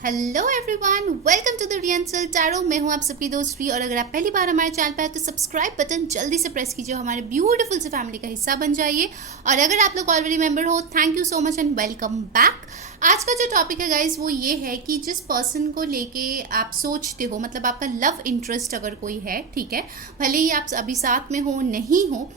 Hello everyone, welcome to the रियंसल tarot. मैं हूं आप सबकी दोस्त श्री। और अगर आप पहली बार हमारे चैनल पर आए तो सब्सक्राइब बटन जल्दी से प्रेस कीजिए, हमारे ब्यूटीफुल से फैमिली का हिस्सा बन जाइए। और अगर आप लोग ऑलरेडी मेंबर हो, thank you so much and welcome back. आज का जो टॉपिक है गाइज वो ये है कि जिस पर्सन को लेके आप सोचते हो, मतलब आपका लव इंटरेस्ट अगर कोई है, ठीक है, भले ही आप अभी साथ में हो नहीं हो,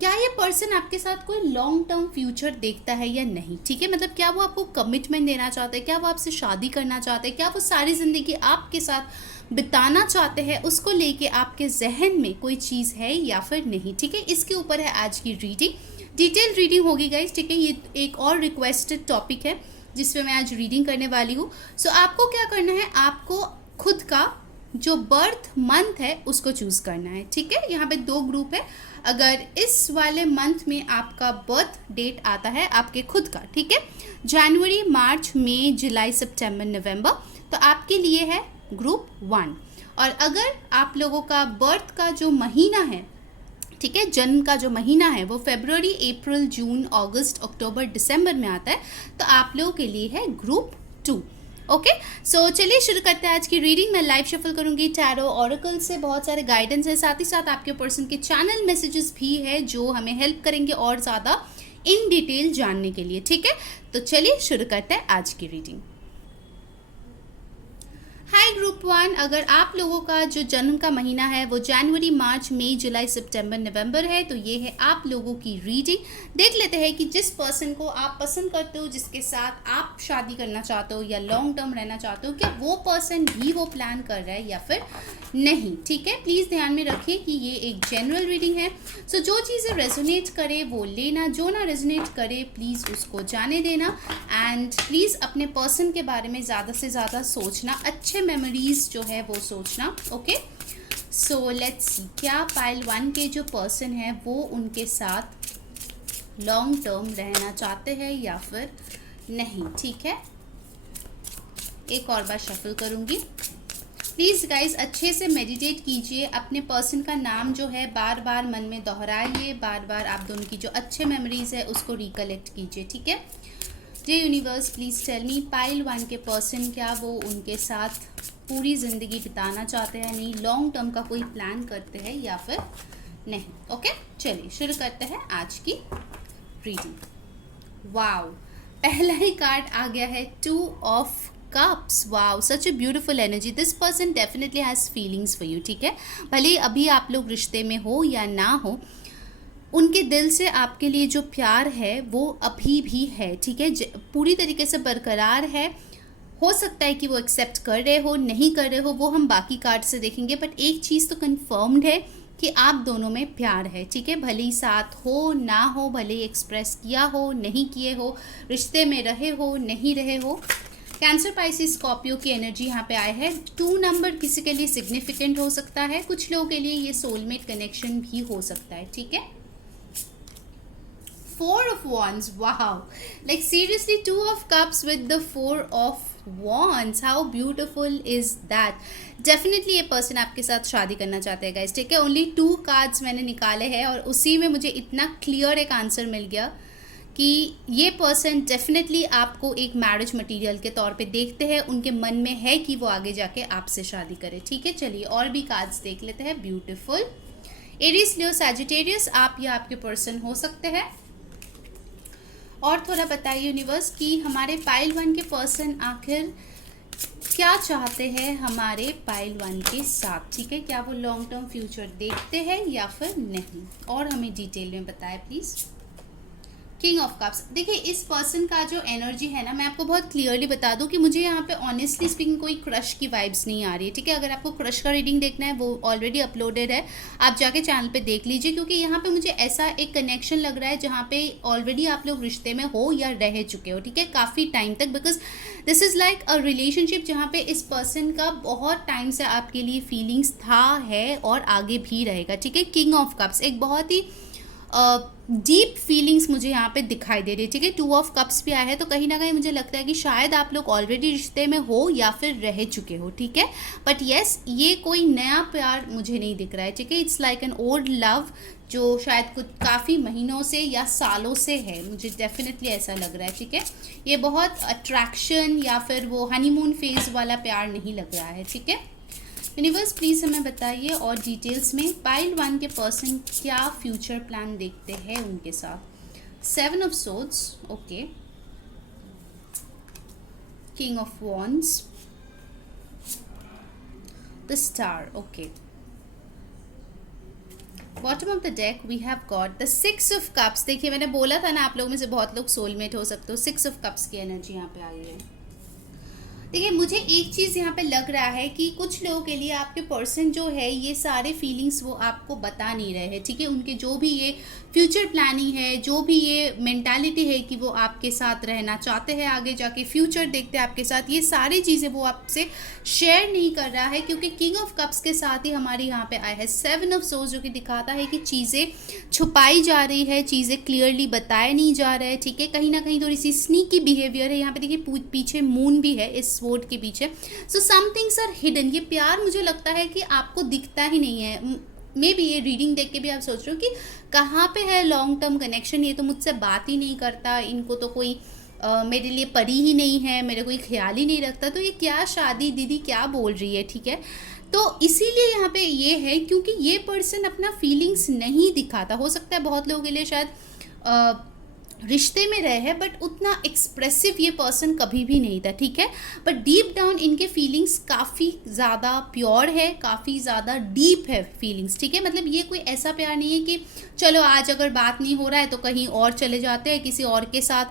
क्या ये पर्सन आपके साथ कोई लॉन्ग टर्म फ्यूचर देखता है या नहीं। ठीक है, मतलब क्या वो आपको कमिटमेंट देना चाहते हैं, क्या वो आपसे शादी करना चाहते हैं, क्या वो सारी ज़िंदगी आपके साथ बिताना चाहते हैं, उसको लेके आपके जहन में कोई चीज़ है या फिर नहीं। ठीक है, इसके ऊपर है आज की रीडिंग। डिटेल रीडिंग होगी गाइज, ठीक है। ये एक और रिक्वेस्टेड टॉपिक है जिसपे मैं आज रीडिंग करने वाली हूँ। सो आपको क्या करना है, आपको खुद का जो बर्थ मंथ है उसको चूज़ करना है। ठीक है, यहाँ पे दो ग्रुप है। अगर इस वाले मंथ में आपका बर्थ डेट आता है आपके खुद का, ठीक है, जनवरी, मार्च, मई, जुलाई, सितंबर, नवंबर, तो आपके लिए है ग्रुप 1। और अगर आप लोगों का बर्थ का जो महीना है, ठीक है, जन्म का जो महीना है वो फरवरी, अप्रैल, जून, अगस्त, अक्टूबर, दिसंबर में आता है, तो आप लोगों के लिए है ग्रुप 2। ओके, सो चलिए शुरू करते हैं आज की रीडिंग। मैं लाइव शफल करूंगी टैरो ऑरेकल से, बहुत सारे गाइडेंस है, साथ ही साथ आपके पर्सन के चैनल मैसेजेस भी है जो हमें हेल्प करेंगे और ज़्यादा इन डिटेल जानने के लिए। ठीक है, तो चलिए शुरू करते हैं आज की रीडिंग। हाय ग्रुप 1, अगर आप लोगों का जो जन्म का महीना है वो जनवरी, मार्च, मई, जुलाई, सितंबर, नवंबर है, तो ये है आप लोगों की रीडिंग। देख लेते हैं कि जिस पर्सन को आप पसंद करते हो, जिसके साथ आप शादी करना चाहते हो या लॉन्ग टर्म रहना चाहते हो, क्या वो पर्सन भी वो प्लान कर रहा है या फिर नहीं। ठीक है, प्लीज़ ध्यान में रखिए कि ये एक जनरल रीडिंग है। सो जो चीज़ें रेजोनेट करे वो लेना, जो ना रेजोनेट करे प्लीज़ उसको जाने देना। एंड प्लीज़ अपने पर्सन के बारे में ज़्यादा से ज़्यादा सोचना, अच्छे मेमोरीज जो है वो सोचना। ओके, सो लेट्स सी, क्या पाइल 1 के जो पर्सन है वो उनके साथ लॉन्ग टर्म रहना चाहते हैं या फिर नहीं। ठीक है, एक और बार शफल करूँगी। प्लीज़ गाइज अच्छे से मेडिटेट कीजिए, अपने पर्सन का नाम जो है बार बार मन में दोहराइए, बार बार आप दोनों की जो अच्छे मेमोरीज है उसको रिकलेक्ट कीजिए। ठीक है, जे universe please tell me, pile 1 के पर्सन क्या वो उनके साथ पूरी ज़िंदगी बिताना चाहते हैं, नहीं लॉन्ग टर्म का कोई प्लान करते हैं या फिर नहीं। ओके, चलिए शुरू करते हैं आज की रीडिंग। वाओ, पहला ही कार्ड आ गया है 2 of cups. Wow, such a beautiful energy. This person definitely has feelings for you. ठीक है, भले अभी आप लोग रिश्ते में हो या ना हो, उनके दिल से आपके लिए जो प्यार है वो अभी भी है। ठीक है, पूरी तरीके से बरकरार है। हो सकता है कि वो एक्सेप्ट कर रहे हो, नहीं कर रहे हो, वो हम बाकी कार्ड से देखेंगे, बट एक चीज़ तो कंफर्म्ड है कि आप दोनों में प्यार है। ठीक है, भले ही साथ हो ना हो, भले ही एक्सप्रेस किया हो नहीं किए हो, रिश्ते में रहे हो नहीं रहे हो। कैंसर, पाइसिस, स्कॉर्पियो की एनर्जी यहाँ पे आए हैं। 2 नंबर किसी के लिए सिग्निफिकेंट हो सकता है, कुछ लोगों के लिए ये सोलमेट कनेक्शन भी हो सकता है। ठीक है, 4 of wands, wow, like seriously 2 of cups with the 4 of wands, how beautiful is that। Definitely ये पर्सन आपके साथ शादी करना चाहते हैं गाइस। ठीक है, ओनली 2 कार्ड्स मैंने निकाले हैं और उसी में मुझे इतना क्लियर एक आंसर मिल गया कि ये पर्सन डेफिनेटली आपको एक मैरिज मटेरियल के तौर पे देखते हैं, उनके मन में है कि वो आगे जाके आपसे शादी करे। ठीक है, चलिए और भी कार्ड्स देख लेते हैं। ब्यूटीफुल, एरीज, लियो, सैजिटेरियस, आप या आपके पर्सन हो सकते हैं। और थोड़ा बताइए यूनिवर्स कि हमारे पाइल 1 के पर्सन आखिर क्या चाहते हैं हमारे पाइल 1 के साथ। ठीक है, क्या वो लॉन्ग टर्म फ्यूचर देखते हैं या फिर नहीं, और हमें डिटेल में बताएं प्लीज़। किंग ऑफ कप्स, देखिए इस पर्सन का जो एनर्जी है ना, मैं आपको बहुत क्लियरली बता दूं कि मुझे यहाँ पे ऑनेस्टली स्पीकिंग कोई क्रश की वाइब्स नहीं आ रही है। ठीक है, अगर आपको क्रश का रीडिंग देखना है वो ऑलरेडी अपलोडेड है, आप जाके चैनल पे देख लीजिए, क्योंकि यहाँ पे मुझे ऐसा एक कनेक्शन लग रहा है जहाँ पे ऑलरेडी आप लोग रिश्ते में हो या रह चुके हो। ठीक है, काफ़ी टाइम तक, because this is like a relationship जहाँ पे इस पर्सन का बहुत टाइम से आपके लिए फीलिंग्स था, है और आगे भी रहेगा। ठीक है, किंग ऑफ कप्स एक बहुत ही डीप फीलिंग्स मुझे यहाँ पे दिखाई दे रही है, ठीक है। 2 ऑफ कप्स भी आया है, तो कहीं ना कहीं मुझे लगता है कि शायद आप लोग ऑलरेडी रिश्ते में हो या फिर रह चुके हो, ठीक है। बट येस, ये कोई नया प्यार मुझे नहीं दिख रहा है, ठीक है। It's like an old love जो शायद कुछ काफ़ी महीनों से या सालों से है, मुझे डेफिनेटली ऐसा लग रहा है, ठीक है। ये बहुत अट्रैक्शन या फिर वो हनीमून फेज वाला प्यार नहीं लग रहा है, ठीक है। यूनिवर्स प्लीज़ हमें बताइए और डिटेल्स में पाइल 1 के पर्सन क्या फ्यूचर प्लान देखते हैं उनके साथ। 7 of swords, okay. King of wands, the star, okay. Bottom of the deck we have got the 6 of cups. देखिए मैंने बोला था ना, आप लोगों में से बहुत लोग सोलमेट हो सकते हो। 6 ऑफ कप्स की एनर्जी यहाँ पे आई है। देखिए मुझे एक चीज़ यहाँ पे लग रहा है कि कुछ लोगों के लिए आपके पर्सन जो है ये सारे फीलिंग्स वो आपको बता नहीं रहे हैं, ठीक है। उनके जो भी ये फ्यूचर प्लानिंग है, जो भी ये मेंटालिटी है कि वो आपके साथ रहना चाहते हैं, आगे जाके फ्यूचर देखते हैं आपके साथ, ये सारी चीज़ें वो आपसे शेयर नहीं कर रहा है, क्योंकि किंग ऑफ कप्स के साथ ही हमारे यहाँ पे आया है 7 ऑफ सोर्ड्स, जो कि दिखाता है कि चीज़ें छुपाई जा रही है, चीज़ें क्लियरली बताए नहीं जा रहे हैं, ठीक है। कहीं ना कहीं थोड़ी सी स्नीकी बिहेवियर है यहाँ पे। देखिए पीछे मून भी है इस स्वॉर्ड के पीछे। सो सम थिंग्स आर हिडन। ये प्यार मुझे लगता है कि आपको दिखता ही नहीं है। मे बी ये रीडिंग देख के भी आप सोच रहे हो कि कहाँ पे है लॉन्ग टर्म कनेक्शन, ये तो मुझसे बात ही नहीं करता, इनको तो कोई मेरे लिए परी ही नहीं है, मेरे कोई ख्याल ही नहीं रखता, तो ये क्या शादी दीदी क्या बोल रही है, ठीक है। तो इसीलिए यहाँ पे ये है क्योंकि ये पर्सन अपना फीलिंग्स नहीं दिखाता। हो सकता है बहुत लोगों के लिए शायद रिश्ते में रहे, बट उतना एक्सप्रेसिव ये पर्सन कभी भी नहीं था, ठीक है। बट डीप डाउन इनके फीलिंग्स काफ़ी ज़्यादा प्योर है, काफ़ी ज़्यादा डीप है फीलिंग्स, ठीक है। मतलब ये कोई ऐसा प्यार नहीं है कि चलो आज अगर बात नहीं हो रहा है तो कहीं और चले जाते हैं, किसी और के साथ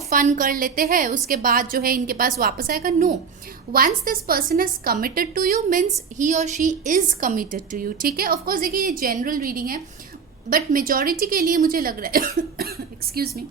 फन कर लेते हैं, उसके बाद जो है इनके पास वापस आएगा। No, once this person has committed to you means he और she is committed to you, ठीक है। ऑफकोर्स देखिए ये जनरल रीडिंग है, बट मेजॉरिटी के लिए मुझे लग रहा है एक्सक्यूज मी,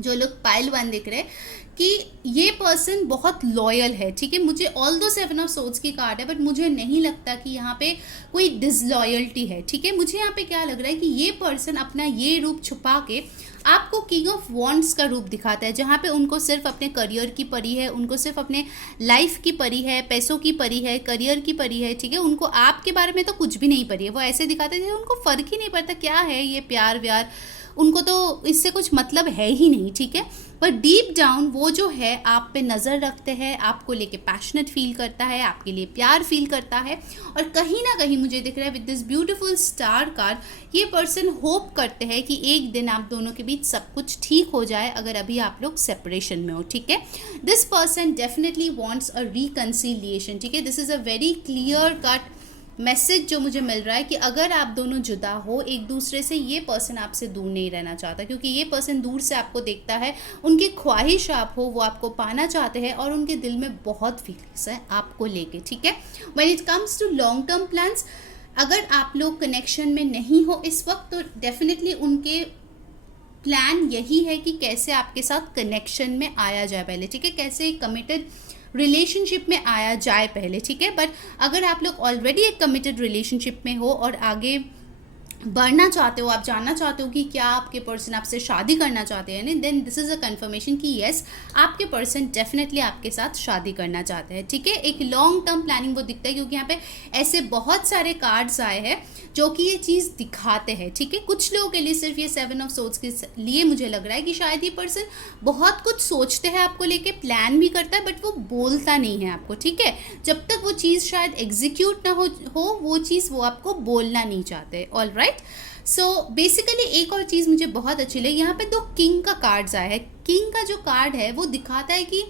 जो लोग पाइल 1 देख रहे हैं कि ये पर्सन बहुत लॉयल है, ठीक है। मुझे ऑल दो 7 ऑफ सोर्ड्स की कार्ड है, बट मुझे नहीं लगता कि यहाँ पे कोई डिसलॉयल्टी है, ठीक है। मुझे यहाँ पे क्या लग रहा है कि ये पर्सन अपना ये रूप छुपा के आपको किंग ऑफ वॉन्ड्स का रूप दिखाता है, जहाँ पे उनको सिर्फ अपने करियर की परी है, उनको सिर्फ अपने लाइफ की परी है, पैसों की परी है, करियर की परी है, ठीक है। उनको आपके बारे में तो कुछ भी नहीं परी है। वो ऐसे दिखाते हैं उनको फ़र्क ही नहीं पड़ता क्या है ये प्यार व्यार, उनको तो इससे कुछ मतलब है ही नहीं, ठीक है। पर डीप डाउन वो जो है आप पे नज़र रखते हैं, आपको लेके पैशनेट फील करता है, आपके लिए प्यार फील करता है, और कहीं ना कहीं मुझे दिख रहा है with this beautiful star card ये पर्सन होप करते हैं कि एक दिन आप दोनों के बीच सब कुछ ठीक हो जाए, अगर अभी आप लोग सेपरेशन में हो, ठीक है। This person definitely wants a reconciliation, ठीक है। This is a very clear cut message जो मुझे मिल रहा है कि अगर आप दोनों जुदा हो एक दूसरे से, ये पर्सन आपसे दूर नहीं रहना चाहता, क्योंकि ये पर्सन दूर से आपको देखता है, उनकी ख्वाहिश आप हो, वो आपको पाना चाहते हैं, और उनके दिल में बहुत फीलिंग्स है आपको लेके, ठीक है। When it comes to long term plans, अगर आप लोग कनेक्शन में नहीं हो इस वक्त, तो डेफिनेटली उनके प्लान यही है कि कैसे आपके साथ कनेक्शन में आया जाए पहले, ठीक है। कैसे कमिटेड रिलेशनशिप में आया जाए पहले, ठीक है। बट अगर आप लोग ऑलरेडी एक कमिटेड रिलेशनशिप में हो और आगे बढ़ना चाहते हो, आप जानना चाहते हो कि क्या आपके पर्सन आपसे शादी करना चाहते हैं, then this is a confirmation कि येस आपके पर्सन डेफिनेटली आपके साथ शादी करना चाहते हैं, ठीक है। एक लॉन्ग टर्म प्लानिंग वो दिखता है, क्योंकि यहाँ पे ऐसे बहुत सारे कार्ड्स आए हैं जो कि ये चीज़ दिखाते हैं, ठीक है। कुछ लोगों के लिए सिर्फ ये 7 ऑफ सोर्ड्स के लिए मुझे लग रहा है कि शायद ये पर्सन बहुत कुछ सोचते हैं आपको लेके, प्लान भी करता है, बट वो बोलता नहीं है आपको, ठीक है। जब तक वो चीज़ शायद एग्जीक्यूट ना हो वो चीज़ वो आपको बोलना नहीं चाहते। ऑल राइट, सो बेसिकली एक और चीज़ मुझे बहुत अच्छी लगी, यहाँ पे 2 किंग का कार्ड्स आया है। किंग का जो कार्ड है वो दिखाता है कि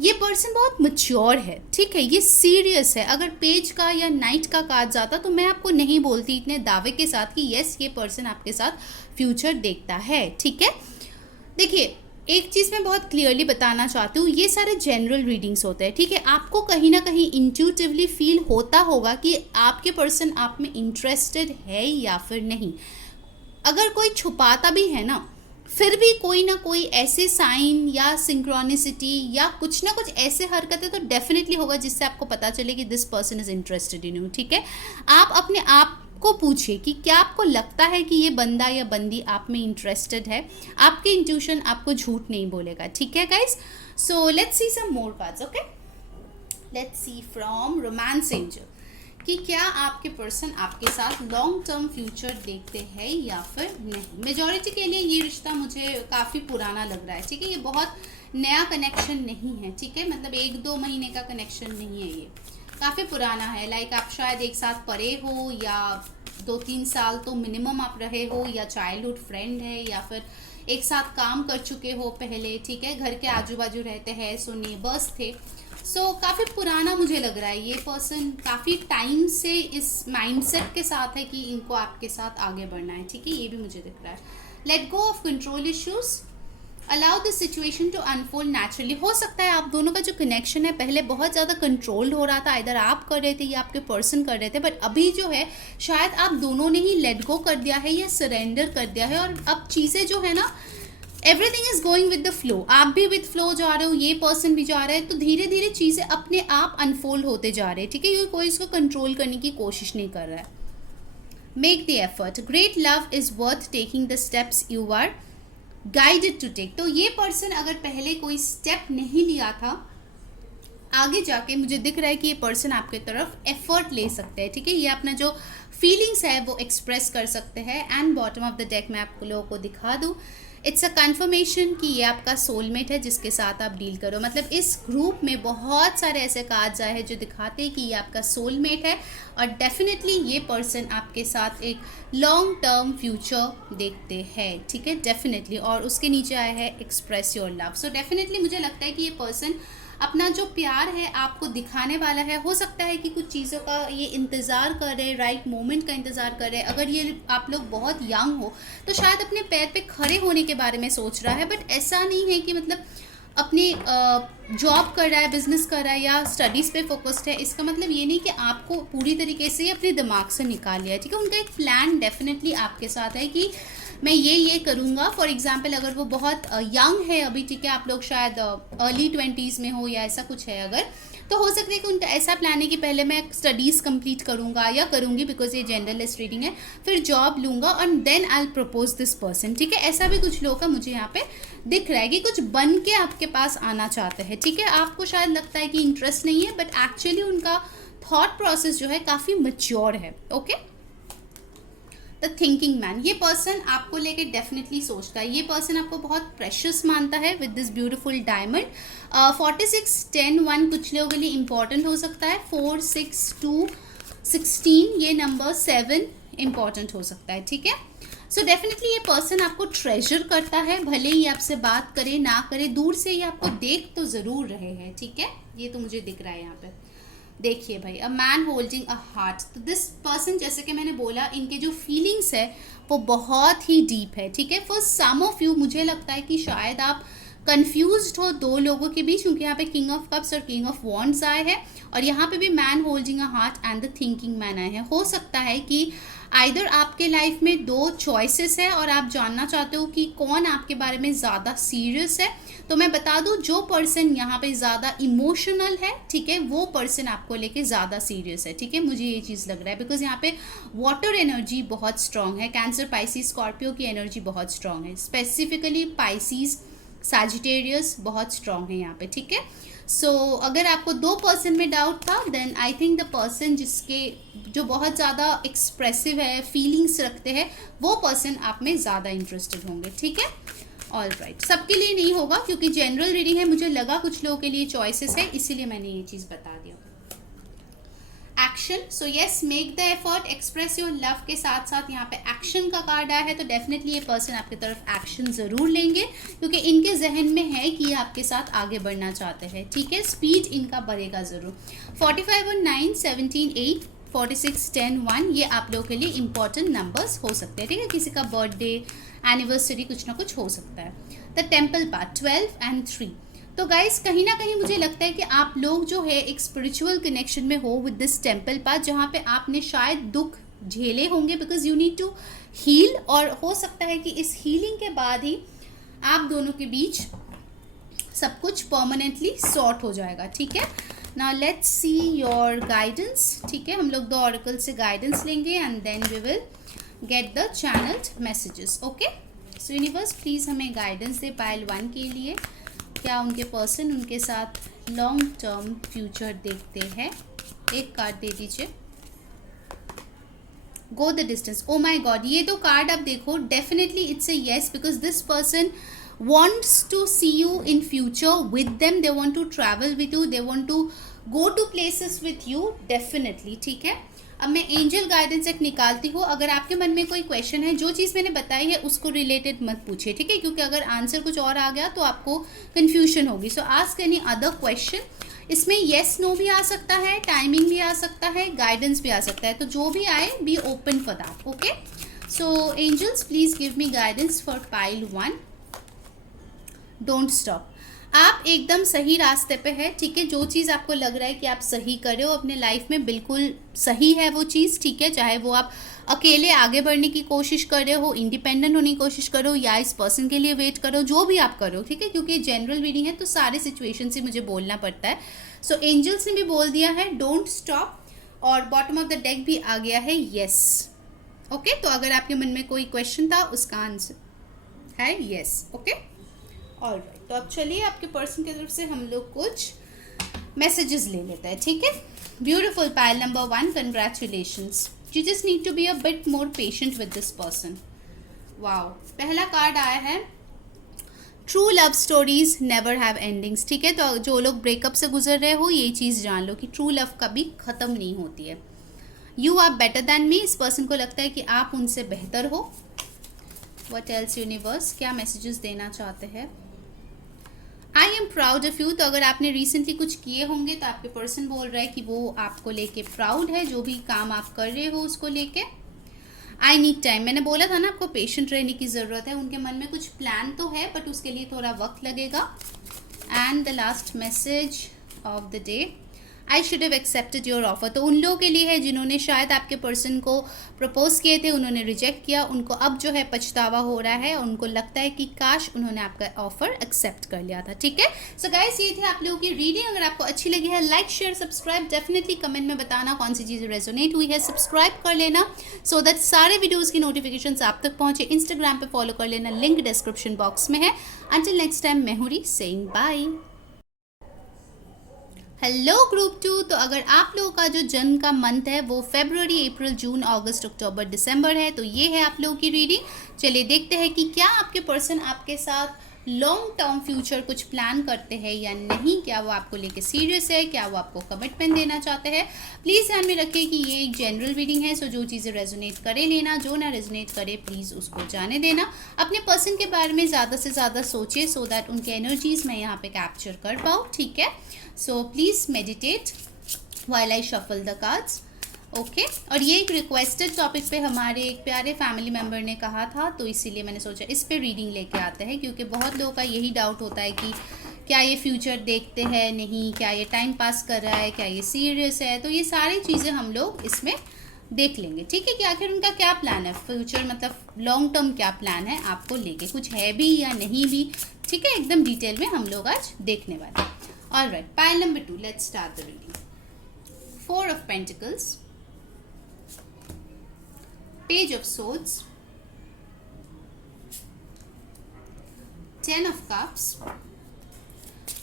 ये पर्सन बहुत मैच्योर है, ठीक है, ये सीरियस है। अगर पेज का या नाइट का कार्ड जाता तो मैं आपको नहीं बोलती इतने दावे के साथ कि यस ये पर्सन आपके साथ फ्यूचर देखता है, ठीक है। देखिए एक चीज़ मैं बहुत क्लियरली बताना चाहती हूँ, ये सारे जनरल रीडिंग्स होते हैं, ठीक है। आपको कहीं ना कहीं इंट्यूटिवली फील होता होगा कि आपके पर्सन आप में इंटरेस्टेड है या फिर नहीं। अगर कोई छुपाता भी है ना, फिर भी कोई ना कोई ऐसे साइन या सिंक्रोनिसिटी या कुछ ना कुछ ऐसे हरकतें तो डेफिनेटली होगा जिससे आपको पता चले कि this person is interested in you, ठीक है। आप अपने आप को पूछिए कि क्या आपको लगता है कि ये बंदा या बंदी आप में इंटरेस्टेड है। आपके इंट्यूशन आपको झूठ नहीं बोलेगा, ठीक है guys. So let's see some more cards, okay. Let's see from romance angel कि क्या आपके पर्सन आपके साथ लॉन्ग टर्म फ्यूचर देखते हैं या फिर नहीं। मेजॉरिटी के लिए ये रिश्ता मुझे काफ़ी पुराना लग रहा है, ठीक है। ये बहुत नया कनेक्शन नहीं है, ठीक है। मतलब 1-2 महीने का कनेक्शन नहीं है, ये काफ़ी पुराना है। लाइक आप शायद एक साथ पढ़े हो या 2-3 साल तो मिनिमम आप रहे हो, या चाइल्डहुड फ्रेंड है, या फिर एक साथ काम कर चुके हो पहले, ठीक है। घर के आजू बाजू रहते हैं, सो नेबर्स थे। काफ़ी पुराना मुझे लग रहा है। ये पर्सन काफ़ी टाइम से इस माइंडसेट के साथ है कि इनको आपके साथ आगे बढ़ना है, ठीक है। ये भी मुझे दिख रहा है। Let go of control issues, allow the situation to unfold naturally. हो सकता है आप दोनों का जो कनेक्शन है पहले बहुत ज़्यादा कंट्रोल्ड हो रहा था, इधर आप कर रहे थे या आपके पर्सन कर रहे थे, बट अभी जो है शायद आप दोनों ने ही लेट गो कर दिया है या सरेंडर कर दिया है, और अब चीज़ें जो है ना, everything is going with the flow. आप भी विद फ्लो जा रहे हो, ये पर्सन भी जा रहा है, तो धीरे धीरे चीज़ें अपने आप अनफोल्ड होते जा रहे हैं, ठीक है। ये कोई इसको कंट्रोल करने की कोशिश नहीं कर रहा है। Make the effort, great love is worth taking the steps you are guided to take. तो ये पर्सन अगर पहले कोई स्टेप नहीं लिया था, आगे जाके मुझे दिख रहा है कि ये पर्सन आपके तरफ एफर्ट ले सकते हैं, ठीक है। ये अपना जो फीलिंग्स है वो एक्सप्रेस कर सकते हैं। And bottom of the deck मैं आप लोगों को दिखा दूँ, इट्स अ कन्फर्मेशन कि ये आपका सोलमेट है जिसके साथ आप डील करो। मतलब इस ग्रुप में बहुत सारे ऐसे कार्ड्स आए हैं जो दिखाते हैं कि ये आपका सोलमेट है, और डेफिनेटली ये पर्सन आपके साथ एक लॉन्ग टर्म फ्यूचर देखते हैं, ठीक है, डेफिनेटली। और उसके नीचे आया है express your love. So definitely मुझे लगता है कि ये पर्सन अपना जो प्यार है आपको दिखाने वाला है। हो सकता है कि कुछ चीज़ों का ये इंतज़ार कर रहे, राइट मोमेंट का इंतज़ार कर रहे। अगर ये आप लोग बहुत यंग हो तो शायद अपने पैर पे खड़े होने के बारे में सोच रहा है, बट ऐसा नहीं है कि मतलब अपनी जॉब कर रहा है, बिजनेस कर रहा है या स्टडीज़ पे फोकस्ड है। इसका मतलब ये नहीं कि आपको पूरी तरीके से अपने दिमाग से निकाल लिया है, ठीक है। उनका एक प्लान डेफिनेटली आपके साथ है कि मैं ये करूँगा। फॉर एग्जांपल अगर वो बहुत यंग है अभी, ठीक है, आप लोग शायद अर्ली 20s में हो या ऐसा कुछ है अगर, तो हो सकता है कि उनका ऐसा प्लान है कि पहले मैं स्टडीज़ कंप्लीट करूँगा या करूँगी, बिकॉज ये जेंडरलेस रीडिंग है, फिर जॉब लूँगा और then I will propose this person, ठीक है। ऐसा भी कुछ लोगों का मुझे यहाँ पे दिख रहा है कि कुछ बन के आपके पास आना चाहते हैं, ठीक है। आपको शायद लगता है कि इंटरेस्ट नहीं है, बट एक्चुअली उनका थॉट प्रोसेस जो है काफ़ी मैच्योर है, ओके। द थिंकिंग मैन, ये पर्सन आपको लेके डेफिनेटली सोचता है। ये पर्सन आपको बहुत प्रेशियस मानता है विद दिस ब्यूटीफुल डायमंड। 46, 10, 1 कुछ लोगों के लिए इंपॉर्टेंट हो सकता है। 4, 6, 2, 16 ये नंबर 7 इंपॉर्टेंट हो सकता है, ठीक है। सो डेफिनेटली ये पर्सन आपको ट्रेजर करता है, भले ही आपसे बात करे ना करे, दूर से ही आपको देख तो ज़रूर रहे हैं, ठीक है। ये तो मुझे दिख रहा है यहाँ पे। देखिए भाई, a man holding a heart, तो दिस पर्सन जैसे कि मैंने बोला, इनके जो फीलिंग्स है वो बहुत ही डीप है, ठीक है। फॉर सम ऑफ यू मुझे लगता है कि शायद आप कंफ्यूज्ड हो दो लोगों के बीच, क्योंकि यहाँ पे किंग ऑफ कप्स और किंग ऑफ वॉन्ड्स आए हैं, और यहाँ पे भी man holding a heart and the thinking man आए हैं। हो सकता है कि आइदर आपके लाइफ में 2 चॉइसेस है और आप जानना चाहते हो कि कौन आपके बारे में ज़्यादा सीरियस है। तो मैं बता दूं, जो पर्सन यहाँ पे ज़्यादा इमोशनल है, ठीक है, वो पर्सन आपको लेके ज़्यादा सीरियस है, ठीक है। मुझे ये चीज़ लग रहा है, बिकॉज यहाँ पे वाटर एनर्जी बहुत स्ट्रांग है। कैंसर, पाइसिस, स्कॉर्पियो की एनर्जी बहुत स्ट्रांग है। स्पेसिफिकली पाइसिस, सैजिटेरियस बहुत स्ट्रांग है यहाँ पे, ठीक है। सो अगर आपको 2 पर्सन में डाउट था, then I think the person जो बहुत ज़्यादा एक्सप्रेसिव है, फीलिंग्स रखते हैं, वो पर्सन आप में ज़्यादा इंटरेस्टेड होंगे, ठीक है। ऑल राइट, सबके लिए नहीं होगा क्योंकि जनरल रीडिंग है, मुझे लगा कुछ लोगों के लिए चॉइसेस है, इसीलिए मैंने ये चीज़ बता दिया। Action, so yes, make the effort, express your love के साथ साथ यहाँ पे एक्शन का कार्ड आया है, तो डेफिनेटली ये पर्सन आपकी तरफ एक्शन ज़रूर लेंगे, क्योंकि इनके जहन में है कि ये आपके साथ आगे बढ़ना चाहते हैं, ठीक है। स्पीड इनका बढ़ेगा ज़रूर। 45 और 9, 17, 8, 46, 10, 1 ये आप लोगों के लिए इंपॉर्टेंट नंबर्स हो सकते हैं, ठीक है। किसी का बर्थडे, एनिवर्सरी, कुछ ना कुछ हो सकता है। द टेम्पल पार्ट 12 एंड 3, तो गाइस कहीं ना कहीं मुझे लगता है कि आप लोग जो है एक स्पिरिचुअल कनेक्शन में हो विद दिस टेम्पल पाथ, जहाँ पे आपने शायद दुख झेले होंगे, because you need to heal, और हो सकता है कि इस हीलिंग के बाद ही आप दोनों के बीच सब कुछ परमानेंटली सॉर्ट हो जाएगा, ठीक है। Now let's see your guidance. ठीक है, हम लोग 2 ऑरेकल से गाइडेंस लेंगे and then we will get the channelled messages. Okay, so universe please हमें गाइडेंस दे पाइल 1 के लिए. क्या उनके पर्सन उनके साथ लॉन्ग टर्म फ्यूचर देखते हैं? एक कार्ड दे दीजिए. Go the distance. Oh my God, ये तो कार्ड आप देखो, definitely it's a yes, because this person wants to see you in future with them. They want to travel with you. They want to go to places with you. Definitely. ठीक है, अब मैं angel guidance एक निकालती हूँ. अगर आपके मन में कोई क्वेश्चन है, जो चीज़ मैंने बताई है उसको रिलेटेड मत पूछिए. ठीक है, क्योंकि अगर आंसर कुछ और आ गया तो आपको कन्फ्यूजन होगी. सो आस्क एनी अदर क्वेश्चन. इसमें येस नो भी आ सकता है, टाइमिंग भी आ सकता है, गाइडेंस भी आ सकता है. तो जो भी आए, be open for that. Okay, so angels please give me guidance for pile 1. Don't stop. आप एकदम सही रास्ते पे है. ठीक है, जो चीज़ आपको लग रहा है कि आप सही कर रहे हो अपने लाइफ में, बिल्कुल सही है वो चीज़. ठीक है, चाहे वो आप अकेले आगे बढ़ने की कोशिश कर रहे हो, इंडिपेंडेंट होने की कोशिश करो, या इस पर्सन के लिए वेट करो, जो भी आप करो. ठीक है, क्योंकि जनरल रीडिंग है तो सारे सिचुएशन से मुझे बोलना पड़ता है. सो एंजल्स ने भी बोल दिया है डोंट स्टॉप, और बॉटम ऑफ द डेक भी आ गया है येस. ओके, तो अगर आपके मन में कोई क्वेश्चन था उसका आंसर है येस. Okay, alright. तो अब चलिए आपके पर्सन की तरफ से हम लोग कुछ मैसेजेस ले लेते हैं. ठीक है, beautiful. Pile number 1, congratulations. You just need to be a bit more patient with this person. Wow, पहला कार्ड आया है true love stories never have endings. ठीक है, तो जो लोग ब्रेकअप से गुजर रहे हो, ये चीज़ जान लो कि ट्रू लव कभी ख़त्म नहीं होती है. You are better than me. इस पर्सन को लगता है कि आप उनसे बेहतर हो. व्हाट एल्स यूनिवर्स, क्या मैसेजेस देना चाहते हैं? I am proud of you. तो अगर आपने रिसेंटली कुछ किए होंगे तो आपके पर्सन बोल रहा है कि वो आपको लेके प्राउड है, जो भी काम आप कर रहे हो उसको लेके. I need time. मैंने बोला था ना आपको पेशेंट रहने की ज़रूरत है. उनके मन में कुछ प्लान तो है बट उसके लिए थोड़ा वक्त लगेगा. And the last message of the day, I should have accepted your offer. तो उन लोगों के लिए है जिन्होंने शायद आपके पर्सन को प्रपोज किए थे, उन्होंने रिजेक्ट किया, उनको अब जो है पछतावा हो रहा है और उनको लगता है कि काश उन्होंने आपका ऑफर एक्सेप्ट कर लिया था. ठीक है, सो गाइस ये थी आप लोगों की रीडिंग. अगर आपको अच्छी लगी है, like share subscribe definitely comment में बताना कौन सी चीज़ें रेजोनेट हुई है. सब्सक्राइब कर लेना सो दैट सारे वीडियोज़ की नोटिफिकेशन आप तक पहुँचे. इंस्टाग्राम पर फॉलो कर लेना, लिंक डिस्क्रिप्शन बॉक्स में है. अंटिल नेक्स्ट टाइम, मैं हूरी सेइंग बाय. Hello group 2. तो अगर आप लोगों का जो जन्म का मंथ है वो फरवरी, अप्रैल, जून, अगस्त, अक्टूबर, दिसंबर है, तो ये है आप लोगों की रीडिंग. चलिए देखते हैं कि क्या आपके पर्सन आपके साथ लॉन्ग टर्म फ्यूचर कुछ प्लान करते हैं या नहीं. क्या वो आपको लेके सीरियस है, क्या वो आपको कमिटमेंट देना चाहते हैं. प्लीज़ ध्यान में रखिए कि ये एक जनरल रीडिंग है, सो जो चीज़ें रेजोनेट करे लेना, जो ना रेजोनेट करे प्लीज़ उसको जाने देना. अपने पर्सन के बारे में ज़्यादा से ज़्यादा सोचिए सो दैट उनके एनर्जीज मैं यहाँ पे कैप्चर कर पाऊँ. ठीक है, so please meditate while I shuffle the cards. Okay, और ये एक रिक्वेस्टेड टॉपिक पे हमारे एक प्यारे फैमिली मेम्बर ने कहा था, तो इसीलिए मैंने सोचा इस पे रीडिंग लेके आते हैं, क्योंकि बहुत लोगों का यही डाउट होता है कि क्या ये फ्यूचर देखते हैं, नहीं, क्या ये टाइम पास कर रहा है, क्या ये सीरियस है. तो ये सारी चीज़ें हम लोग इसमें देख लेंगे. ठीक है, कि आखिर उनका क्या प्लान है, फ्यूचर मतलब लॉन्ग टर्म क्या प्लान है आपको लेके, कुछ है भी या नहीं भी. ठीक है, एकदम डिटेल में हम लोग आज देखने वाले हैं. Alright, pile number 2, let's start the reading. 4 of pentacles, Page of Swords, 10 of Cups.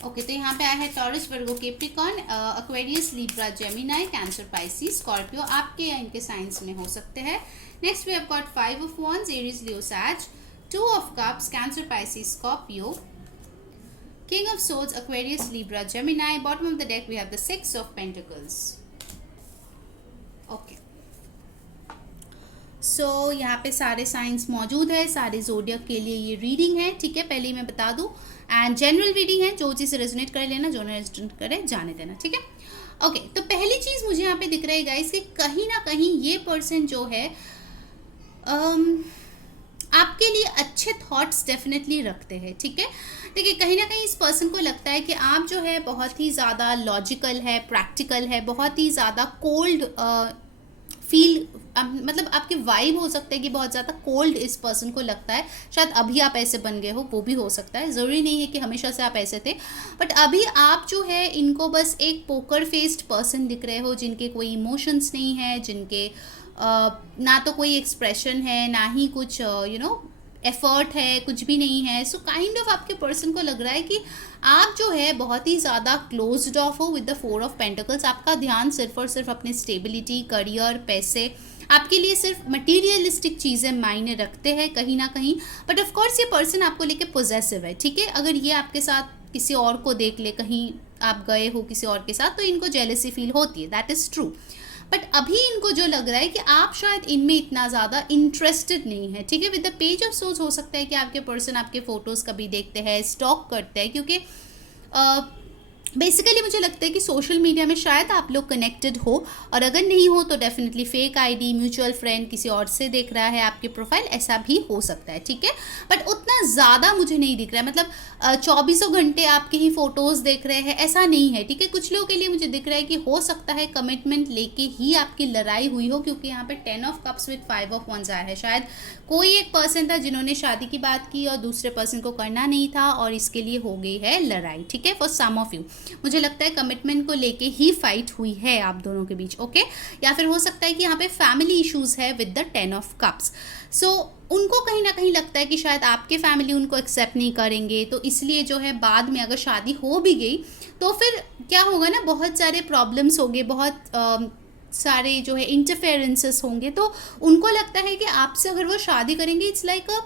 Okay, तो यहाँ पे आया है Taurus, Virgo, Capricorn, Aquarius, Libra, Gemini, Cancer, Pisces, Scorpio. आपके या इनके साइंस में हो सकते हैं. Next we have got 5 of Wands, Aries, Leo, सैज, 2 of Cups, Cancer, Pisces, Scorpio, King of Swords, Aquarius, Libra, Gemini. Bottom of the deck we have the 6 of Pentacles. Okay, सो यहाँ पे सारे साइंस मौजूद है, सारे जोडियक के लिए ये रीडिंग है. ठीक है, पहले ही मैं बता दूँ, एंड जनरल रीडिंग है, जो चीज़ रेजोनेट कर लेना, जो रेजोनेट करे जाने देना. ठीक है, ओके. तो पहली चीज़ मुझे यहाँ पे दिख रही है गाइस कि कहीं ना कहीं ये पर्सन जो है आपके लिए अच्छे थॉट्स डेफिनेटली रखते हैं. ठीक है, देखिए कहीं ना कहीं इस पर्सन को लगता है कि आप जो है बहुत ही ज़्यादा लॉजिकल है, प्रैक्टिकल है, बहुत ही ज़्यादा कोल्ड फील, मतलब आपके वाइब हो सकता है कि बहुत ज़्यादा कोल्ड इस पर्सन को लगता है, शायद अभी आप ऐसे बन गए हो, वो भी हो सकता है, ज़रूरी नहीं है कि हमेशा से आप ऐसे थे, बट अभी आप जो है इनको बस एक पोकर फेस्ड पर्सन दिख रहे हो, जिनके कोई इमोशंस नहीं है, जिनके ना तो कोई एक्सप्रेशन है, ना ही कुछ एफर्ट है, कुछ भी नहीं है। सो काइंड ऑफ आपके पर्सन को लग रहा है कि आप जो है बहुत ही ज़्यादा क्लोज्ड ऑफ हो विद द 4 ऑफ पेंटिकल्स। आपका ध्यान सिर्फ और सिर्फ अपने स्टेबिलिटी, करियर, पैसे, आपके लिए सिर्फ मटीरियलिस्टिक चीज़ें मायने रखते हैं कहीं ना कहीं। बट ऑफ कोर्स ये पर्सन आपको लेके पोजेसिव है, ठीक है। अगर ये आपके साथ किसी और को देख ले, कहीं आप गए हो किसी और के साथ, तो इनको जेलसी फील होती है, दैट इज़ ट्रू। बट अभी इनको जो लग रहा है कि आप शायद इनमें इतना ज़्यादा इंटरेस्टेड नहीं है, ठीक है। With the page of source हो सकता है कि आपके पर्सन आपके फ़ोटोज़ कभी देखते हैं, स्टॉक करते हैं, क्योंकि बेसिकली मुझे लगता है कि सोशल मीडिया में शायद आप लोग कनेक्टेड हो, और अगर नहीं हो तो definitely fake ID, mutual friend किसी और से देख रहा है आपकी प्रोफाइल, ऐसा भी हो सकता है, ठीक है। बट उतना ज़्यादा मुझे नहीं दिख रहा है, मतलब 24 घंटे आपके ही फ़ोटोज़ देख रहे हैं, ऐसा नहीं है, ठीक है। कुछ लोगों के लिए मुझे दिख रहा है कि हो सकता है कमिटमेंट लेके ही आपकी लड़ाई हुई हो, क्योंकि यहाँ पे 10 of cups with 5 of wands आया है। शायद कोई एक पर्सन था जिन्होंने शादी की बात की और दूसरे पर्सन को करना नहीं था, और इसके लिए हो गई है लड़ाई, ठीक है। फॉर सम ऑफ यू मुझे लगता है कमिटमेंट को लेके ही फाइट हुई है आप दोनों के बीच, ओके। या फिर हो सकता है कि यहाँ पे फैमिली इश्यूज है विद द 10 ऑफ कप्स। सो उनको कहीं ना कहीं लगता है कि शायद आपके फैमिली उनको एक्सेप्ट नहीं करेंगे, तो इसलिए जो है बाद में अगर शादी हो भी गई तो फिर क्या होगा ना, बहुत सारे प्रॉब्लम्स होंगे, बहुत सारे जो है इंटरफेरेंसेस होंगे। तो उनको लगता है कि आपसे अगर वो शादी करेंगे, it's like a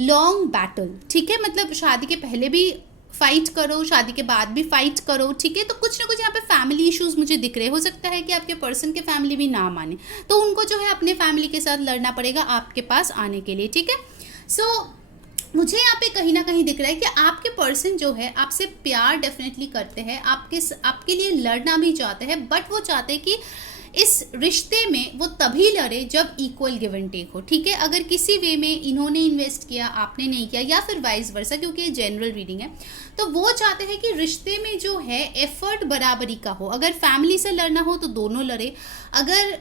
long battle, ठीक है। मतलब शादी के पहले भी फाइट करो, शादी के बाद भी फाइट करो, ठीक है। तो कुछ ना कुछ यहाँ पे फैमिली इश्यूज मुझे दिख रहे। हो सकता है कि आपके पर्सन के फैमिली भी ना माने, तो उनको जो है अपने फैमिली के साथ लड़ना पड़ेगा आपके पास आने के लिए, ठीक है। सो मुझे यहाँ पे कहीं ना कहीं दिख रहा है कि आपके पर्सन जो है आपसे प्यार डेफिनेटली करते हैं, आपके लिए लड़ना भी चाहते हैं, बट वो चाहते हैं कि इस रिश्ते में वो तभी लड़े जब इक्वल गिव एंड टेक हो, ठीक है। अगर किसी वे में इन्होंने इन्वेस्ट किया, आपने नहीं किया, या फिर वाइस वर्सा, क्योंकि ये जनरल रीडिंग है, तो वो चाहते हैं कि रिश्ते में जो है एफर्ट बराबरी का हो। अगर फैमिली से लड़ना हो तो दोनों लड़े, अगर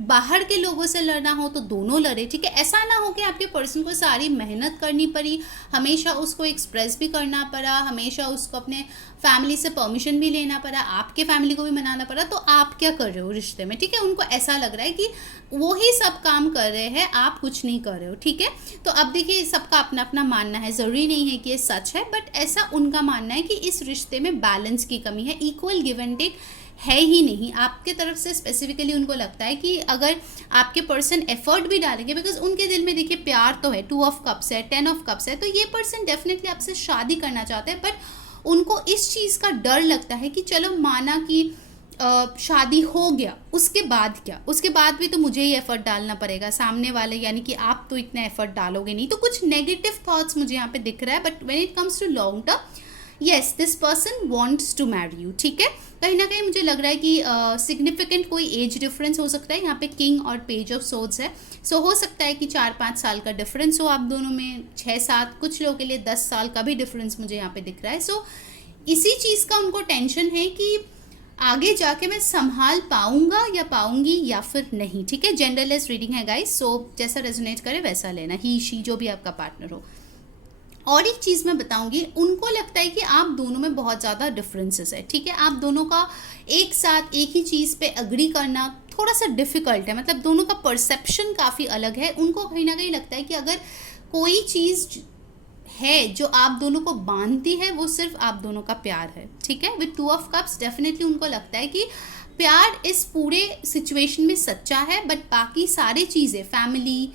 बाहर के लोगों से लड़ना हो तो दोनों लड़े, ठीक है। ऐसा ना हो कि आपके पर्सन को सारी मेहनत करनी पड़ी, हमेशा उसको एक्सप्रेस भी करना पड़ा, हमेशा उसको अपने फैमिली से परमिशन भी लेना पड़ा, आपके फैमिली को भी मनाना पड़ा, तो आप क्या कर रहे हो रिश्ते में, ठीक है। उनको ऐसा लग रहा है कि वो ही सब काम कर रहे हैं, आप कुछ नहीं कर रहे हो, ठीक है। तो अब देखिए, सबका अपना अपना मानना है, ज़रूरी नहीं है कि ये सच है, बट ऐसा उनका मानना है कि इस रिश्ते में बैलेंस की कमी है, इक्वल गिव एंड टेक है ही नहीं आपके तरफ से। स्पेसिफिकली उनको लगता है कि अगर आपके पर्सन एफर्ट भी डालेंगे, बिकॉज उनके दिल में देखिए प्यार तो है, 2 ऑफ कप्स है, 10 ऑफ कप्स है, तो ये पर्सन डेफिनेटली आपसे शादी करना चाहते हैं, बट उनको इस चीज़ का डर लगता है कि चलो माना कि शादी हो गया, उसके बाद क्या, उसके बाद भी तो मुझे ही एफर्ट डालना पड़ेगा, सामने वाले यानी कि आप तो इतना एफर्ट डालोगे नहीं। तो कुछ नेगेटिव थॉट्स मुझे यहाँ पे दिख रहा है, but when it comes to long term, yes this person wants to marry you, ठीक है। कहीं ना कहीं मुझे लग रहा है कि सिग्निफिकेंट कोई एज डिफरेंस हो सकता है, यहाँ पे किंग और पेज ऑफ सोर्ड्स है। सो हो सकता है कि 4-5 साल का डिफरेंस हो आप दोनों में, 6-7, कुछ लोगों के लिए 10 साल का भी डिफरेंस मुझे यहाँ पे दिख रहा है। सो इसी चीज़ का उनको टेंशन है कि आगे जाके मैं संभाल पाऊंगा या पाऊंगी या फिर नहीं, ठीक है। जेंडरलेस रीडिंग है गाइस, सो जैसा रेजोनेट करे वैसा लेना, ही शी जो भी आपका पार्टनर हो। और एक चीज़ मैं बताऊंगी, उनको लगता है कि आप दोनों में बहुत ज़्यादा डिफरेंसेस है, ठीक है। आप दोनों का एक साथ एक ही चीज़ पे अग्री करना थोड़ा सा डिफ़िकल्ट है, मतलब दोनों का परसेप्शन काफ़ी अलग है। उनको कहीं ना कहीं लगता है कि अगर कोई चीज़ है जो आप दोनों को बांधती है, वो सिर्फ आप दोनों का प्यार है, ठीक है। विद 2 ऑफ कप्स डेफिनेटली उनको लगता है कि प्यार इस पूरे सिचुएशन में सच्चा है, बट बाकी सारी चीज़ें, फैमिली,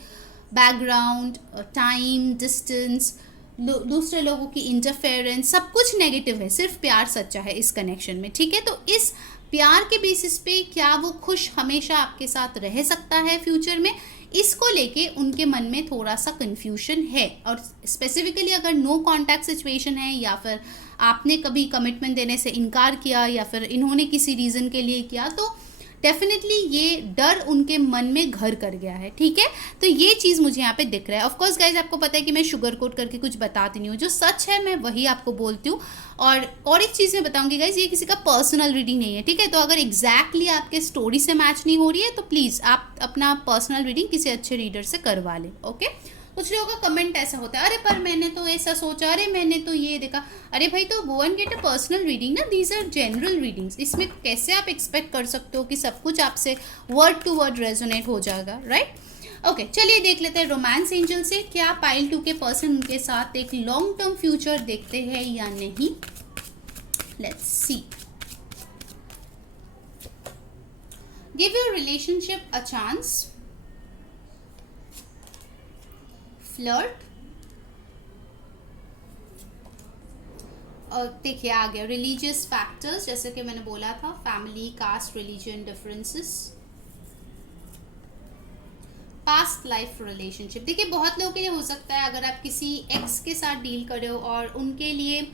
बैकग्राउंड, टाइम, डिस्टेंस, दूसरे लोगों की इंटरफेरेंस, सब कुछ नेगेटिव है, सिर्फ प्यार सच्चा है इस कनेक्शन में, ठीक है। तो इस प्यार के बेसिस पे क्या वो खुश हमेशा आपके साथ रह सकता है फ्यूचर में, इसको लेके उनके मन में थोड़ा सा कन्फ्यूजन है। और स्पेसिफिकली अगर नो कॉन्टैक्ट सिचुएशन है, या फिर आपने कभी कमिटमेंट देने से इनकार किया, या फिर इन्होंने किसी रीज़न के लिए किया, तो डेफिनेटली ये डर उनके मन में घर कर गया है, ठीक है। तो ये चीज़ मुझे यहाँ पे दिख रहा है। ऑफकोर्स गाइज आपको पता है कि मैं शुगर कोट करके कुछ बताती नहीं हूँ, जो सच है मैं वही आपको बोलती हूँ। और एक चीज़ मैं बताऊंगी गाइज, ये किसी का पर्सनल रीडिंग नहीं है, ठीक है। तो अगर एग्जैक्टली आपके स्टोरी से मैच नहीं हो रही है तो प्लीज़ आप अपना पर्सनल रीडिंग किसी अच्छे रीडर से करवा लें, ओके। कुछ लोगों का कमेंट ऐसा होता है, अरे पर मैंने तो ऐसा सोचा, अरे मैंने तो ये देखा। अरे भाई, तो go and get a personal reading ना, दीज आर जनरल रीडिंग्स। इसमें कैसे आप एक्सपेक्ट कर सकते हो कि सब कुछ आपसे वर्ड टू वर्ड रेजोनेट हो जाएगा, राइट। ओके, चलिए देख लेते हैं रोमांस एंजल से क्या पाइल 2 के पर्सन उनके साथ एक लॉन्ग टर्म फ्यूचर देखते हैं या नहीं। Let's see. Give your relationship a chance, flirt, और देखिए आ गया रिलीजियस फैक्टर्स, जैसे कि मैंने बोला था, family, caste, religion differences, past life relationship. देखिए बहुत लोगों के लिए हो सकता है, अगर आप किसी एक्स के साथ डील कर रहे हो और उनके लिए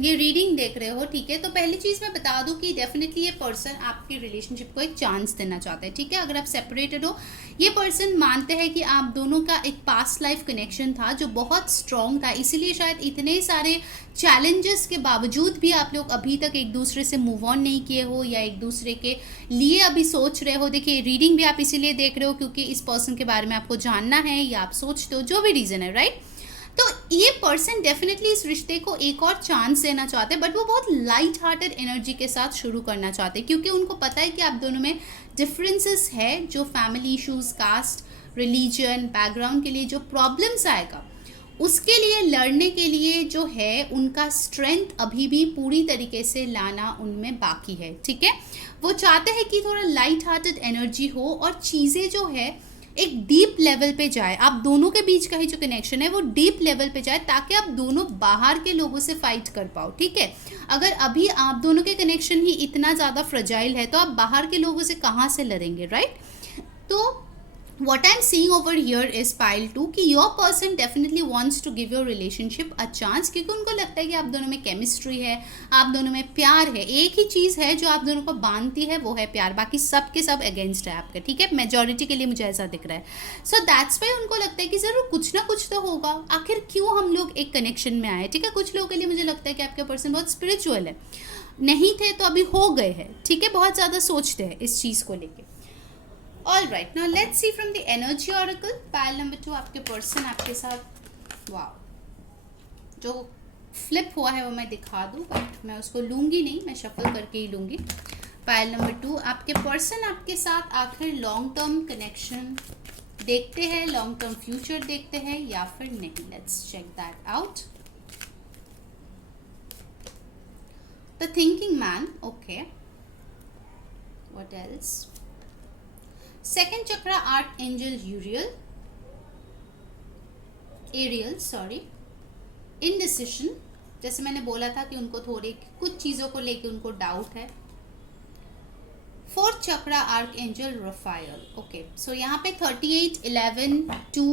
ये रीडिंग देख रहे हो, ठीक है, तो पहली चीज़ मैं बता दूं कि डेफिनेटली ये पर्सन आपके रिलेशनशिप को एक चांस देना चाहता है, ठीक है। अगर आप सेपरेटेड हो, ये पर्सन मानते हैं कि आप दोनों का एक पास्ट लाइफ कनेक्शन था जो बहुत स्ट्रॉन्ग था, इसीलिए शायद इतने सारे चैलेंजेस के बावजूद भी आप लोग अभी तक एक दूसरे से मूव ऑन नहीं किए हो या एक दूसरे के लिए अभी सोच रहे हो। देखिए रीडिंग भी आप इसीलिए देख रहे हो क्योंकि इस पर्सन के बारे में आपको जानना है या आप सोचते हो, जो भी रीज़न है, राइट। तो ये पर्सन डेफिनेटली इस रिश्ते को एक और चांस देना चाहते हैं, बट वो बहुत लाइट हार्टेड एनर्जी के साथ शुरू करना चाहते हैं, क्योंकि उनको पता है कि आप दोनों में डिफरेंसेस है, जो family issues, caste, religion, background के लिए जो प्रॉब्लम्स आएगा, उसके लिए लड़ने के लिए जो है उनका स्ट्रेंथ अभी भी पूरी तरीके से लाना उनमें बाकी है, ठीक है। वो चाहते हैं कि थोड़ा लाइट हार्टेड एनर्जी हो और चीज़ें जो है एक डीप लेवल पे जाए, आप दोनों के बीच का ही जो कनेक्शन है वो डीप लेवल पे जाए, ताकि आप दोनों बाहर के लोगों से फाइट कर पाओ, ठीक है। अगर अभी आप दोनों के कनेक्शन ही इतना ज़्यादा फ्रजाइल है तो आप बाहर के लोगों से कहाँ से लड़ेंगे, राइट। तो what I'm seeing over here is pile 2 कि your person definitely wants to give your relationship a chance, क्योंकि उनको लगता है कि आप दोनों में केमिस्ट्री है, आप दोनों में प्यार है। एक ही चीज़ है जो आप दोनों को बांधती है, वो है प्यार, बाकी सब के सब अगेंस्ट है आपके, ठीक है। मेजॉरिटी के लिए मुझे ऐसा दिख रहा है। सो दैट्स वाई उनको लगता है कि ज़रूर कुछ ना कुछ तो होगा, आखिर क्यों हम लोग एक कनेक्शन में आए, ठीक है। कुछ लोगों के लिए मुझे लगता है कि आपके पर्सन बहुत स्पिरिचुअल है, नहीं थे तो अभी हो गए हैं, ठीक है। बहुत ज़्यादा सोचते हैं इस चीज़ को लेकर। All right, now let's see from the energy oracle, pile number 2, आपके पर्सन आपके साथ, वाह, जो फ्लिप हुआ है वो मैं दिखा दूँ, बट मैं उसको लूँगी नहीं, मैं शफल करके ही लूँगी। पाइल नंबर 2, आपके पर्सन आपके साथ आखिर लॉन्ग टर्म कनेक्शन देखते हैं, लॉन्ग टर्म फ्यूचर देखते हैं या फिर नहीं। Let's check that out. The thinking man, okay, what else. Second chakra archangel Ariel, sorry, indecision, जैसे मैंने बोला था कि उनको थोड़े कुछ चीज़ों को लेके उनको डाउट है। फोर्थ चक्रा आर्क एंजल रफायल, ओके। सो यहाँ पे 38, 11, 2,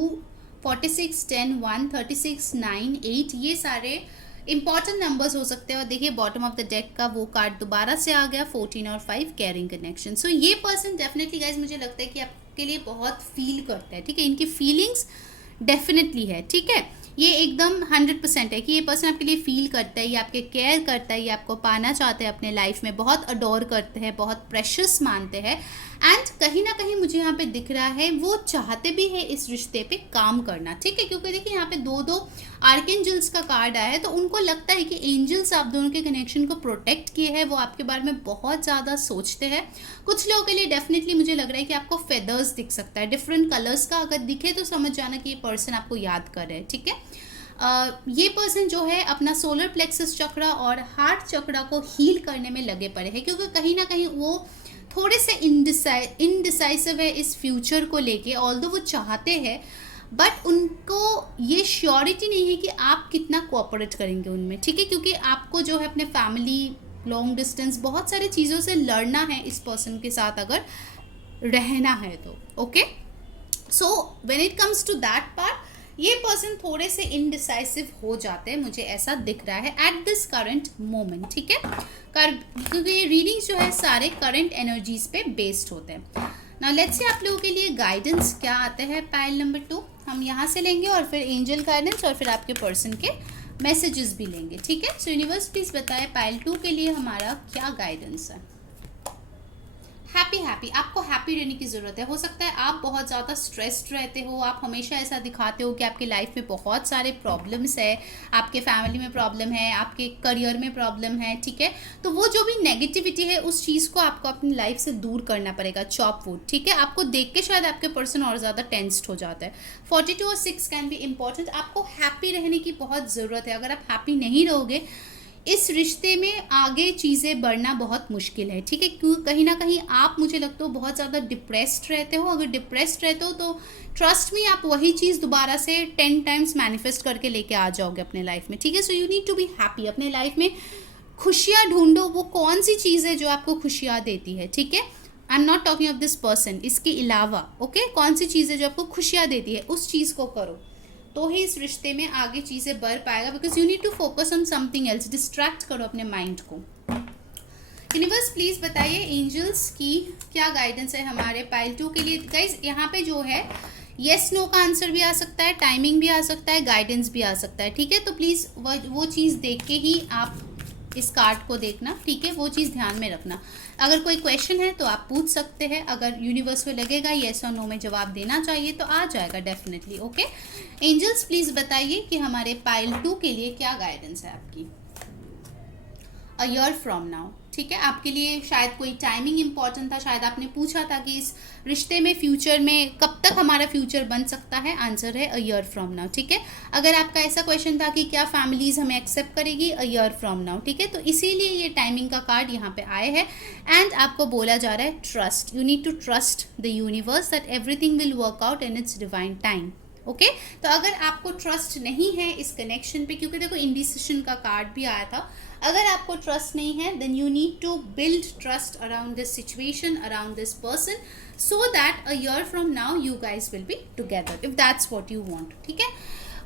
46, 10, 1, 36, 9, 8 ये सारे इंपॉर्टेंट नंबर्स हो सकते हैं। और देखिए बॉटम ऑफ द डेक का वो कार्ड दोबारा से आ गया, 14 और 5, कैरिंग कनेक्शन। सो ये पर्सन डेफिनेटली गाइज मुझे लगता है कि आपके लिए बहुत फील करता है, ठीक है। इनकी फीलिंग्स डेफिनेटली है, ठीक है। ये एकदम 100% है कि ये पर्सन आपके लिए फील करता है, ये आपके केयर करता है, ये आपको पाना चाहते हैं अपने लाइफ में, बहुत अडोर करते हैं, बहुत प्रेशियस मानते हैं। एंड कहीं ना कहीं मुझे यहाँ पे दिख रहा है वो चाहते भी है इस रिश्ते पे काम करना, ठीक है। क्योंकि देखिए यहाँ पे दो आर्कएंजल्स का कार्ड आया है, तो उनको लगता है कि एंजल्स आप दोनों के कनेक्शन को प्रोटेक्ट किए हैं, वो आपके बारे में बहुत ज़्यादा सोचते हैं। कुछ लोगों के लिए डेफिनेटली मुझे लग रहा है कि आपको फेदर्स दिख सकता है, डिफरेंट कलर्स का अगर दिखे तो समझ जाना कि ये पर्सन आपको याद कर रहे हैं, ठीक है। ये पर्सन जो है अपना सोलर प्लेक्सस चक्रा और हार्ट चक्रा को हील करने में लगे पड़े हैं, क्योंकि कहीं ना कहीं वो थोड़े से इनडिसाइसिव है इस फ्यूचर को लेके। ऑल्दो वो चाहते हैं, बट उनको ये श्योरिटी नहीं है कि आप कितना कोऑपरेट करेंगे उनमें, ठीक है। क्योंकि आपको जो है अपने फैमिली, लॉन्ग डिस्टेंस, बहुत सारी चीज़ों से लड़ना है इस पर्सन के साथ अगर रहना है तो, okay. So when it comes to that part, ये पर्सन थोड़े से इनडिसाइसिव हो जाते हैं, मुझे ऐसा दिख रहा है एट दिस करंट मोमेंट, ठीक है। क्योंकि ये रीडिंग्स जो है सारे करंट एनर्जीज पे बेस्ड होते हैं। नाउ लेट्स सी आप लोगों के लिए गाइडेंस क्या आते हैं पाइल नंबर 2। हम यहाँ से लेंगे और फिर एंजल गाइडेंस और फिर आपके पर्सन के मैसेजेस भी लेंगे, ठीक है। सो यूनिवर्स प्लीज बताए पाइल 2 के लिए हमारा क्या गाइडेंस है। हैप्पी आपको हैप्पी रहने की ज़रूरत है। हो सकता है आप बहुत ज़्यादा स्ट्रेस्ड रहते हो, आप हमेशा ऐसा दिखाते हो कि आपके लाइफ में बहुत सारे प्रॉब्लम्स है, आपके फैमिली में प्रॉब्लम है, आपके करियर में प्रॉब्लम है, ठीक है। तो वो जो भी नेगेटिविटी है उस चीज़ को आपको अपनी लाइफ से दूर करना पड़ेगा, चॉप वुड, ठीक है। आपको देख के शायद आपके पर्सन और ज़्यादा टेंस्ड हो जाता है। 42 और 6 कैन बी इम्पॉर्टेंट। आपको हैप्पी रहने की बहुत ज़रूरत है। अगर आप हैप्पी नहीं रहोगे इस रिश्ते में आगे चीज़ें बढ़ना बहुत मुश्किल है, ठीक है। क्योंकि कहीं ना कहीं आप, मुझे लगता है, बहुत ज़्यादा डिप्रेस्ड रहते हो। अगर डिप्रेस्ड रहते हो तो ट्रस्ट में आप वही चीज़ दोबारा से 10 टाइम्स मैनिफेस्ट करके लेके आ जाओगे अपने लाइफ में, ठीक है। So you need to be happy. अपने लाइफ में खुशियाँ ढूंढो, वो कौन सी चीज़ है जो आपको खुशियाँ देती है, ठीक है। आई am not talking of this person, इसके अलावा ओके कौन सी चीज़ है जो आपको खुशियाँ देती है, उस चीज़ को करो तो ही इस रिश्ते में आगे चीज़ें बढ़ पाएगा। Because you need to focus on something else. Distract करो अपने माइंड को। यूनिवर्स प्लीज बताइए एंजल्स की क्या गाइडेंस है हमारे पाइल 2 के लिए। गाइज यहाँ पे जो है येस नो का आंसर भी आ सकता है, टाइमिंग भी आ सकता है, गाइडेंस भी आ सकता है, ठीक है। तो प्लीज़ वो चीज़ देख के ही आप इस कार्ड को देखना, ठीक है। वो चीज़ ध्यान में रखना। अगर कोई क्वेश्चन है तो आप पूछ सकते हैं। अगर यूनिवर्स को लगेगा येस और नो में जवाब देना चाहिए तो आ जाएगा डेफिनेटली, ओके। एंजल्स प्लीज़ बताइए कि हमारे पाइल 2 के लिए क्या गाइडेंस है आपकी। अ ईयर फ्रॉम नाउ, ठीक है। आपके लिए शायद कोई टाइमिंग इंपॉर्टेंट था, शायद आपने पूछा था कि इस रिश्ते में फ्यूचर में कब तक हमारा फ्यूचर बन सकता है। आंसर है अ ईयर फ्रॉम नाउ, ठीक है। अगर आपका ऐसा क्वेश्चन था कि क्या फैमिलीज हमें एक्सेप्ट करेगी, अ ईयर फ्रॉम नाउ, ठीक है। तो इसीलिए ये टाइमिंग का कार्ड यहाँ पे आए हैं एंड आपको बोला जा रहा है trust. You need to trust the universe that everything will work out in its divine time, okay. तो अगर आपको ट्रस्ट नहीं है इस कनेक्शन पे, क्योंकि देखो इंडिसिशन का कार्ड भी आया था, अगर आपको ट्रस्ट नहीं है then you need to build trust around this situation, around this person, so that a year from now you guys will be together if that's what you want, ठीक है।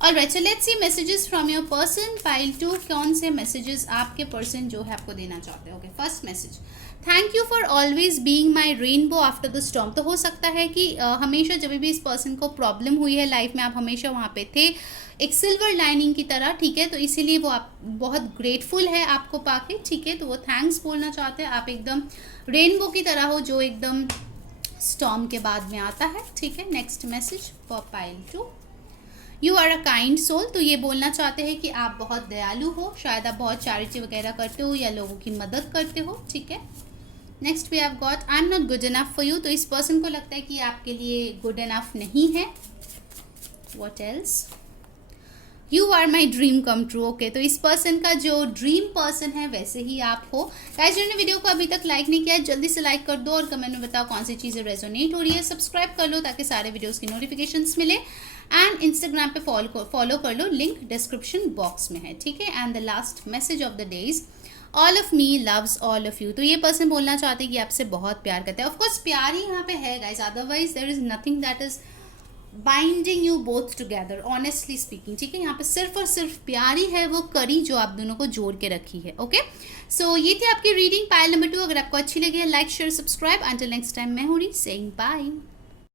Alright, so let's see messages from your person. Pile 2 कौन से messages आपके person जो है आपको देना चाहते हैं। Okay, first message, thank you for always being my rainbow after the storm. तो हो सकता है कि हमेशा जब भी इस पर्सन को प्रॉब्लम हुई है लाइफ में, आप हमेशा वहाँ पे थे एक सिल्वर लाइनिंग की तरह, ठीक है। तो इसीलिए वो आप बहुत ग्रेटफुल है आपको पाके, ठीक है। तो वो थैंक्स बोलना चाहते हैं। आप एकदम रेनबो की तरह हो जो एकदम स्टॉर्म के बाद में आता है, ठीक है। Next message for pile 2, you are a kind soul. तो ये बोलना चाहते हैं कि आप बहुत दयालु हो, शायद आप बहुत चैरिटी वगैरह करते हो या लोगों की मदद करते हो, ठीक है। Next we have got I am not good enough for you. तो इस पर्सन को लगता है कि आपके लिए गुड इनफ नहीं है। What else, you are my dream come true. Okay, तो इस पर्सन का जो ड्रीम पर्सन है वैसे ही आप हो। गाइस, जिन्होंने वीडियो को अभी तक लाइक नहीं किया है जल्दी से लाइक कर दो और कमेंट में बताओ कौन सी चीज़ें रेजोनेट हो रही है। सब्सक्राइब कर लो ताकि सारे वीडियोस की नोटिफिकेशंस मिले एंड इंस्टाग्राम पे फॉलो कर लो, लिंक डिस्क्रिप्शन बॉक्स में है, ठीक है। And the last message of the day is all of me loves all of you. तो ये पर्सन बोलना चाहते हैं कि आपसे बहुत प्यार करते हैं। ऑफकोर्स प्यार ही यहाँ पे है guys, otherwise there is nothing that is binding you both together, honestly speaking, ठीक है। यहाँ पे सिर्फ और सिर्फ प्यार ही है वो कड़ी जो आप दोनों को जोड़ के रखी है, ओके। सो ये थी आपकी रीडिंग पाइल नंबर 2। अगर आपको अच्छी लगी है like share subscribe. Until next time मैं हूँ सेइंग बाय।